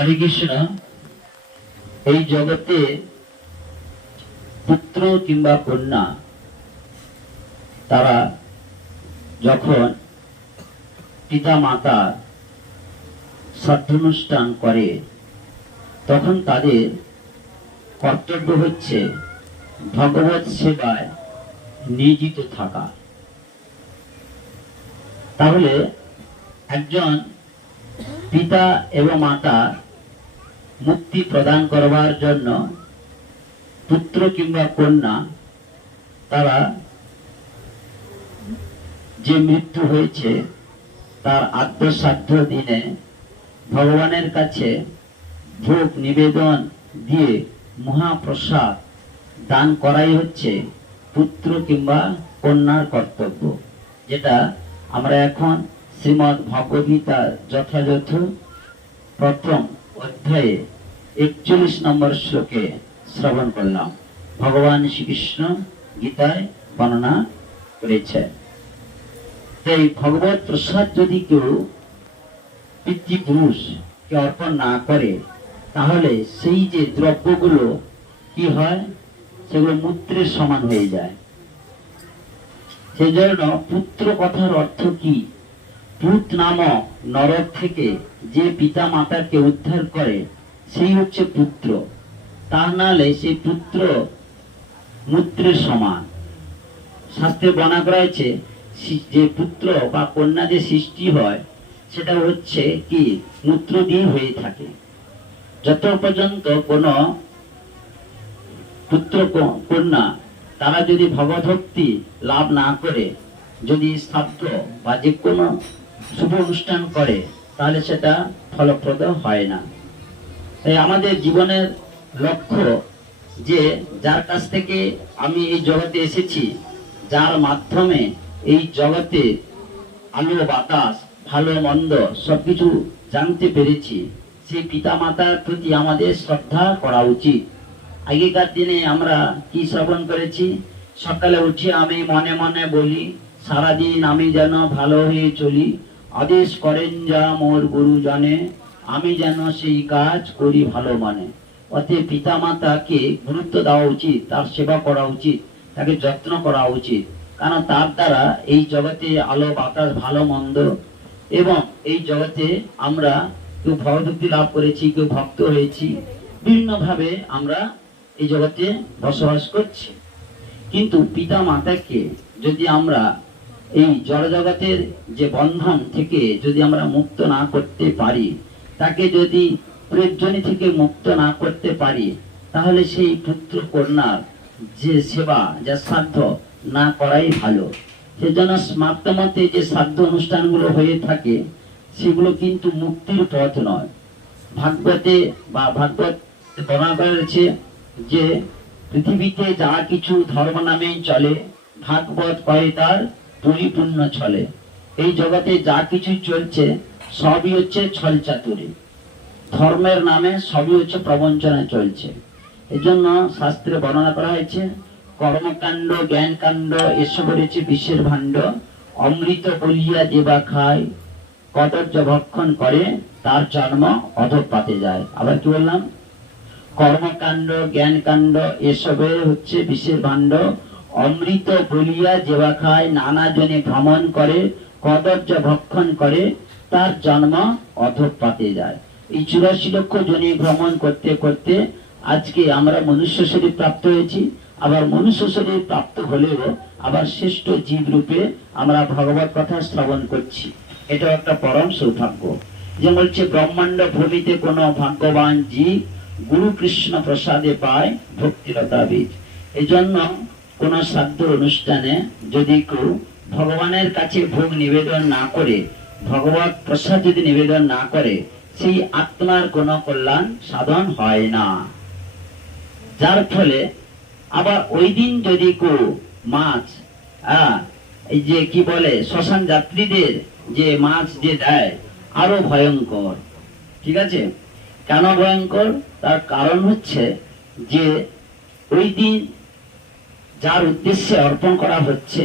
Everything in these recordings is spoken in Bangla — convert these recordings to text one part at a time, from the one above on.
হরে কৃষ্ণ, এই জগতে পুত্র কিংবা কন্যা, তারা যখন পিতা মাতা শ্রাদ্ধানুষ্ঠান করে, তখন তাদের কর্তব্য হচ্ছে ভগবত সেবায় নিয়োজিত থাকা। তাহলে একজন পিতা এবং মাতা মুক্তি প্রদান করবার জন্য পুত্র কিংবা কন্যা, তারা যে মৃত্যু হয়েছে, তার আদ্যসাধ্য দিনে ভগবানের কাছে ভোগ নিবেদন দিয়ে মহাপ্রসাদ দান করাই হচ্ছে পুত্র কিংবা কন্যার কর্তব্য, যেটা আমরা এখন শ্রীমৎ ভগবদ্গীতার যথাযথ প্রথম অধ্যায়ে একচল্লিশ নম্বর শ্লোকে শ্রবণ করলাম। ভগবান শ্রীকৃষ্ণ গীতায় বর্ণনা করেছে তাই ভগবত প্রসাদ যদি কেউ পিতৃপুরুষকে অর্পণ না করে, তাহলে সেই যে দ্রব্যগুলো কি হয়? সেগুলো মূত্রের সমান হয়ে যায়। সেই জন্য পুত্র কথার অর্থ কি? পুত নামক নরক থেকে যে পিতা মাতাকে উদ্ধার করে, সেই হচ্ছে পুত্র। তা নাহলে সেই পুত্র মূত্রের সমান। শাস্ত্রে বর্ণনা করা যে পুত্র বা কন্যা যে সৃষ্টি হয়, সেটা হচ্ছে কি? মূত্র দিয়ে হয়ে থাকে। যত পর্যন্ত কোনো পুত্র কন্যা, তারা যদি ভগবদ্ভক্তি লাভ না করে, যদি শ্রাদ্ধ বা যে কোনো শুভ অনুষ্ঠান করে, তাহলে সেটা ফলপ্রদ হয় না। তাই আমাদের জীবনের লক্ষ্য যে, যার কাছ থেকে আমি এই জগতে এসেছি, যার মাধ্যমে এই জগতে আলো, বাতাস, ভালো, মন্দ সবকিছু জানতে পেরেছি সেই পিতা মাতার প্রতি আমাদের শ্রদ্ধা করা উচিত। আগেকার দিনে আমরা কি শ্রবণ করেছি? সকালে উঠে আমি মনে মনে বলি, সারাদিন আমি যেন ভালো হয়ে চলি। আদেশ করেন যা মোর গুরু জানে, আমি যেন সেই কাজ করি ভালো মানে। অতএব পিতা মাতাকে গুরুত্ব দেওয়া উচিত, তার সেবা করা উচিত, তাকে যত্ন করা উচিত। কারণ তার দ্বারা এই জগতে আলো, বাতাস, ভালো, মন্দ এবং এই জগতে আমরা কেউ ভগবতী লাভ করেছি, কেউ ভক্ত হয়েছি, বিভিন্নভাবে আমরা এই জগতে বসবাস করছি। কিন্তু পিতা মাতাকে যদি আমরা এই জড়জগতের যে বন্ধন থেকে যদি আমরা মুক্ত না করতে পারি, তাকে যদি প্রয়োজনী থেকে মুক্ত না করতে পারি, তাহলে সেই পুত্র কন্যার যে সেবা, যা সাধ্য না করাই ভালো। সেজন্য স্মার্ত মতে যে সাধ্য অনুষ্ঠানগুলো হয়ে থাকে, সেগুলো কিন্তু মুক্তির পথ নয়। ভাগবতে বা ভাগবত বর্ণনা করা হয়েছে যে পৃথিবীতে যা কিছু ধর্ম নামে চলে, ভাগবত কয়ে তার? পরিপূর্ণ চলে এই জগতে যা কিছু চলছে, সবই হচ্ছে ছল চাতুরি। ধর্মের নামে সবই হচ্ছে প্রবঞ্চনা চলছে। এজন্য শাস্ত্রে বর্ণনা করা হয়েছে, কর্মকাণ্ড, জ্ঞানকাণ্ড এসব রয়েছে বিশ্বের ভাণ্ড। অমৃত বলিয়া যেবা খায় কদর্য ভক্ষণ করে, তার জন্ম অধপাতে যায়। আবার কি বললাম? কর্মকাণ্ড, জ্ঞানকাণ্ড এসবে হচ্ছে বিশ্বের ভাণ্ড। অমৃত বলিয়া যেবা খায় নানা জনে ভ্রমণ করে কদর্য ভক্ষণ করে, তার জন্ম অধপাতে যায়। এই চুরাশি লক্ষ জনে ভ্রমণ করতে করতে আজকে আমরা মনুষ্য শরীর প্রাপ্ত হয়েছি। আবার মনুষ্য শরীর প্রাপ্ত হলেও আবার শ্রেষ্ঠ জীব রূপে আমরা ভগবত কথা শ্রবণ করছি। এটা একটা পরম সৌভাগ্য। যে বলছে, ব্রহ্মাণ্ড ভূমিতে কোনো ভাগ্যবান জীব গুরু কৃষ্ণ প্রসাদে পায় ভক্তিরতা বীজ। এই জন্য কোন শ্রাদ্ধ অনুষ্ঠানে যদি কেউ ভগবানের কাছে ভোগ নিবেদন না করে ভগবত প্রসাদ যদি নিবেদন না করে সেই আত্মার কোনো কল্যাণ সাধন হয় না। যার ফলে আবার ওই দিন যদি কেউ মাছ আহ, এই যে কি বলে শ্মশান যাত্রীদের যে মাছ যে দেয় আরও ভয়ঙ্কর। ঠিক আছে? কেন ভয়ঙ্কর? তার কারণ হচ্ছে যে ওই দিন যার উদ্দেশ্যে অর্পণ করা হচ্ছে,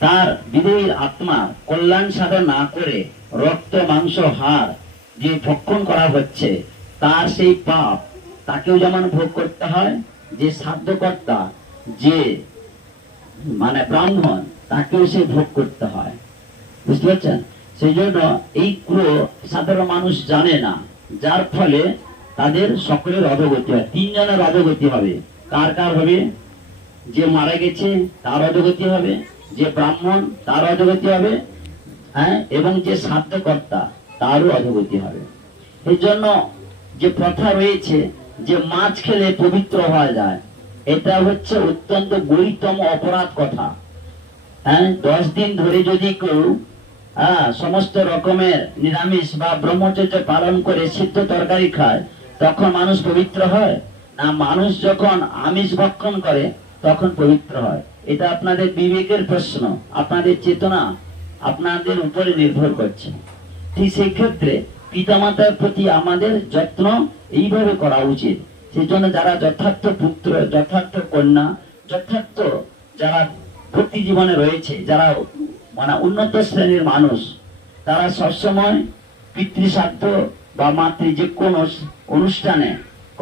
তার বিদেহীর আত্মা কল্যাণ সাধন না করে রক্ত, মাংস, হাড় যে ভক্ষণ করা হচ্ছে, তার সেই পাপ, তাকেও যেমন ভোগ করতে হয়, যে সাধ্যকর্তা, যে মানে ব্রাহ্মণ, তাকেও সে ভোগ করতে হয়। বুঝতে পারছেন? সেই জন্য এইগুলো সাধারণ মানুষ জানে না, যার ফলে তাদের সকলের অধগতি হয়, তিনজনের অধগতি হবে। কার কার হবে? যে মারা গেছে, তার অধগতি হবে। যে ব্রাহ্মণ, তার অধগতি হবে। হ্যাঁ এবং যে সাধ্যকর্তা, তারও অধগতি হবে। এই জন্য যে প্রথা রয়েছে, যে মাছ খেলে পবিত্র হওয়া যায়, এটা হচ্ছে অত্যন্ত গরিতম অপরাধ কথা। হ্যাঁ দশ দিন ধরে যদি কেউ হ্যাঁ সমস্ত রকমের নিরামিষ বা ব্রহ্মচর্য পালন করে সিদ্ধ তরকারি খায়, তখন মানুষ পবিত্র হয়? না, মানুষ যখন আমিষ ভক্ষণ করে তখন পবিত্র হয়। এটা আপনাদের বিবেকের প্রশ্ন, আপনাদের চেতনা আপনাদের উপরে নির্ভর করছে। ঠিক সেই ক্ষেত্রে পিতামাতার প্রতি আমাদের যত্ন এইভাবে করা উচিত। সেই জন্য যারা যথার্থ পুত্র, যথার্থ কন্যা, যথার্থ যারা ভক্তি জীবনে রয়েছে, যারা মানে উন্নত শ্রেণির মানুষ, তারা সবসময় পিতৃসাধ্য বা মাতৃ যে কোনো অনুষ্ঠানে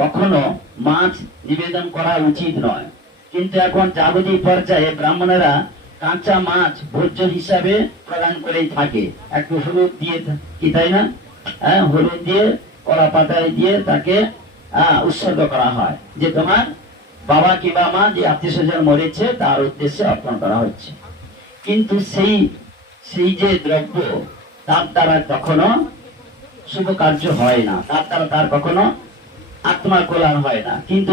কখনো মাছ নিবেদন করা উচিত নয়। কিন্তু এখন জাগতিক পর্যায়ে ব্রাহ্মণেরা কাঁচা মাছ ভোজ্য হিসাবে প্রদান করেই থাকে। একটু হলুদ দিয়ে কি তাই না? হ্যাঁ হলুদ দিয়ে, কলা পাতায় দিয়ে তাকে উৎসর্গ করা হয়। যে তোমার বাবা কিংবা মা যে আত্মীয় স্বজন মরেছে, তার উদ্দেশ্যে অর্পণ করা হচ্ছে। কিন্তু সেই সেই যে দ্রব্য, তার দ্বারা কখনো শুভ কার্য হয় না। তার দ্বারা তার কখনো আত্মার কল্যাণ হয় না। কিন্তু